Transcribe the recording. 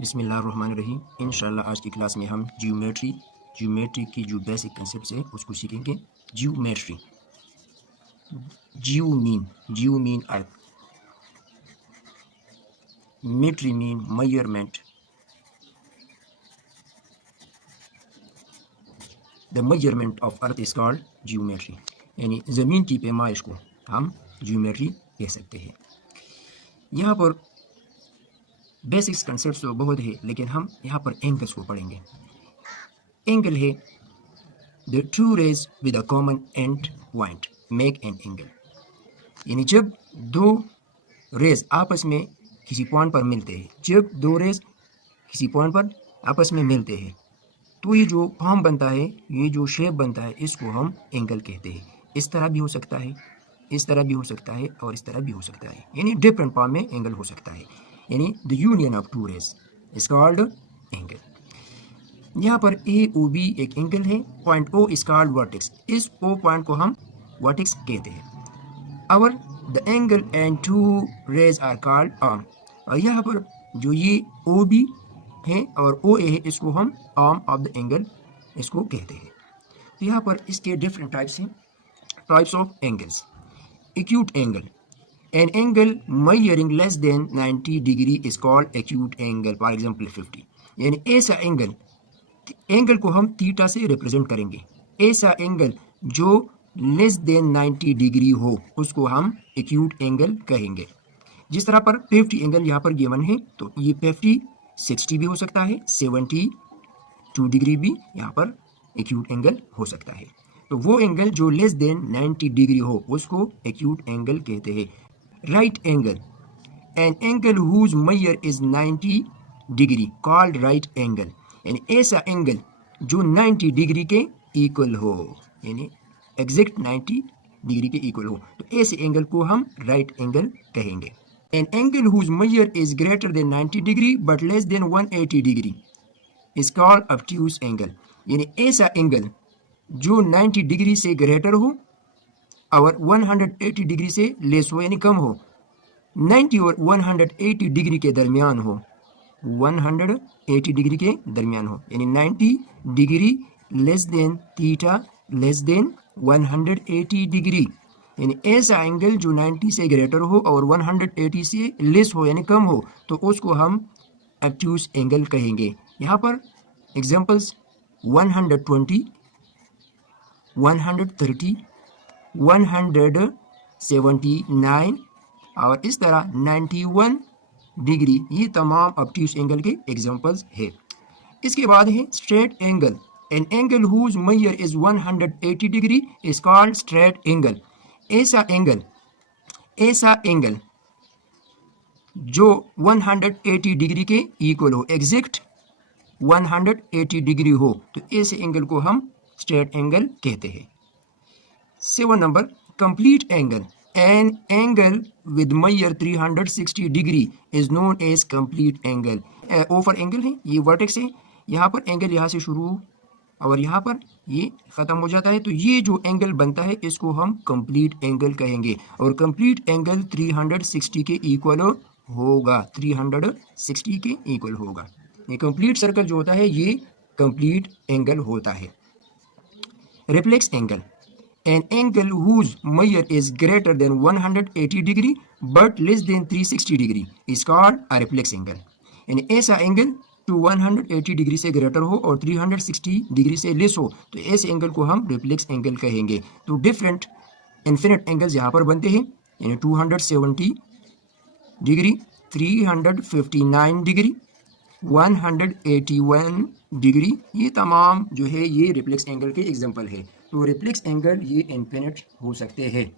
बिस्मिल्लाहिर्रहमानिर्रहीम। इंशाल्लाह आज की क्लास में हम ज्योमेट्री की जो बेसिक कंसेप्ट है उसको सीखेंगे। Geometry, geo mean earth, metry mean measurement. The measurement of earth is called geometry, यानी ज़मीन की पैमाइश को हम ज्योमेट्री कह सकते हैं। यहाँ पर बेसिक्स कंसेप्ट तो बहुत है, लेकिन हम यहाँ पर एंगल्स को पढ़ेंगे। एंगल है the two rays with a common end point make an angle, यानी जब दो रेज आपस में किसी पॉइंट पर मिलते हैं, जब दो रेज किसी पॉइंट पर आपस में मिलते हैं तो ये जो फॉर्म बनता है, ये जो शेप बनता है, इसको हम एंगल कहते हैं। इस तरह भी हो सकता है, इस तरह भी हो सकता है और इस तरह भी हो सकता है, यानी डिफरेंट फॉर्म में एंगल हो सकता है। यानी the union of two rays is called angle. यहाँ पर ए ओ बी एक एंगल है। Point O is called vertex, इस ओ पॉइंट को हम वर्टेक्स कहते हैं। और the angle and two rays are called arm, और यहाँ पर जो ये ओ बी है और ओ ए है, इसको हम आर्म ऑफ द एंगल इसको कहते हैं। तो यहाँ पर इसके डिफरेंट टाइप्स हैं। Types of angles: acute angle, an angle measuring less than 90 degree is called acute angle, for example 50, यानी ऐसा एंगल को हम थीटा से रिप्रेजेंट करेंगे। ऐसा एंगल जो लेस देन 90 डिग्री हो उसको हम एक्यूट एंगल कहेंगे। जिस तरह पर 50 एंगल यहाँ पर गिवन है, तो ये 50 60 भी हो सकता है, 72 डिग्री भी यहाँ पर एक्यूट एंगल हो सकता है। तो वो एंगल जो लेस देन 90 डिग्री हो उसको एक्यूट एंगल कहते हैं। Right angle, an angle whose measure is 90 degree called right angle, यानी ऐसा एंगल जो 90 डिग्री के इक्वल हो, यानी एग्जैक्ट 90 डिग्री के इक्वल हो, तो ऐसे एंगल को हम राइट एंगल कहेंगे। An angle whose measure is greater than 90 degree but less than 180 degree is called obtuse angle, यानी ऐसा एंगल जो 90 डिग्री से ग्रेटर हो और 180 डिग्री से लेस हो, यानी कम हो, 90 और 180 डिग्री के दरमियान हो, 180 डिग्री के दरमियान हो, यानी 90 degree less than theta less than 180 degree, यानी ऐसा एंगल जो 90 से ग्रेटर हो और 180 से लेस हो यानी कम हो, तो उसको हम ऑब्ट्यूज एंगल कहेंगे। यहाँ पर एग्जांपल्स 120, 130, 179 और इस तरह 91 डिग्री, ये तमाम ऑब्ट्यूज एंगल के एग्जांपल्स है। इसके बाद है straight angle, an angle whose measure is 180 degree is called straight angle, ऐसा एंगल जो 180 डिग्री के इक्वल हो, एग्जैक्ट 180 डिग्री हो, तो ऐसे एंगल को हम स्ट्रेट एंगल कहते हैं। 7 number, complete angle, an angle with measure 360 degree is known as complete angle. Over angle है, ये वर्टेक्स है, यहाँ पर एंगल यहाँ से शुरू हो और यहाँ पर ये ख़त्म हो जाता है, तो ये जो एंगल बनता है इसको हम कंप्लीट एंगल कहेंगे। और कंप्लीट एंगल 360 के इक्वल होगा, 360 के इक्वल होगा। ये कंप्लीट सर्कल जो होता है ये कंप्लीट एंगल होता है। Reflex angle, an angle whose measure is greater than 180 degree but less than 360 degree is called a reflex angle, यानी ऐसा एंगल जो 180 डिग्री से ग्रेटर हो और 360 डिग्री से लेस हो, तो ऐसे एंगल को हम रिफ्लेक्स एंगल कहेंगे। तो डिफरेंट इन्फिनिट एंगल्स यहाँ पर बनते हैं, यानी 270 डिग्री, 359 डिग्री, 181 डिग्री, ये तमाम जो है ये रिफ्लेक्स एंगल के एग्जांपल है। तो रिफ्लेक्स एंगल ये इन्फिनिट हो सकते हैं।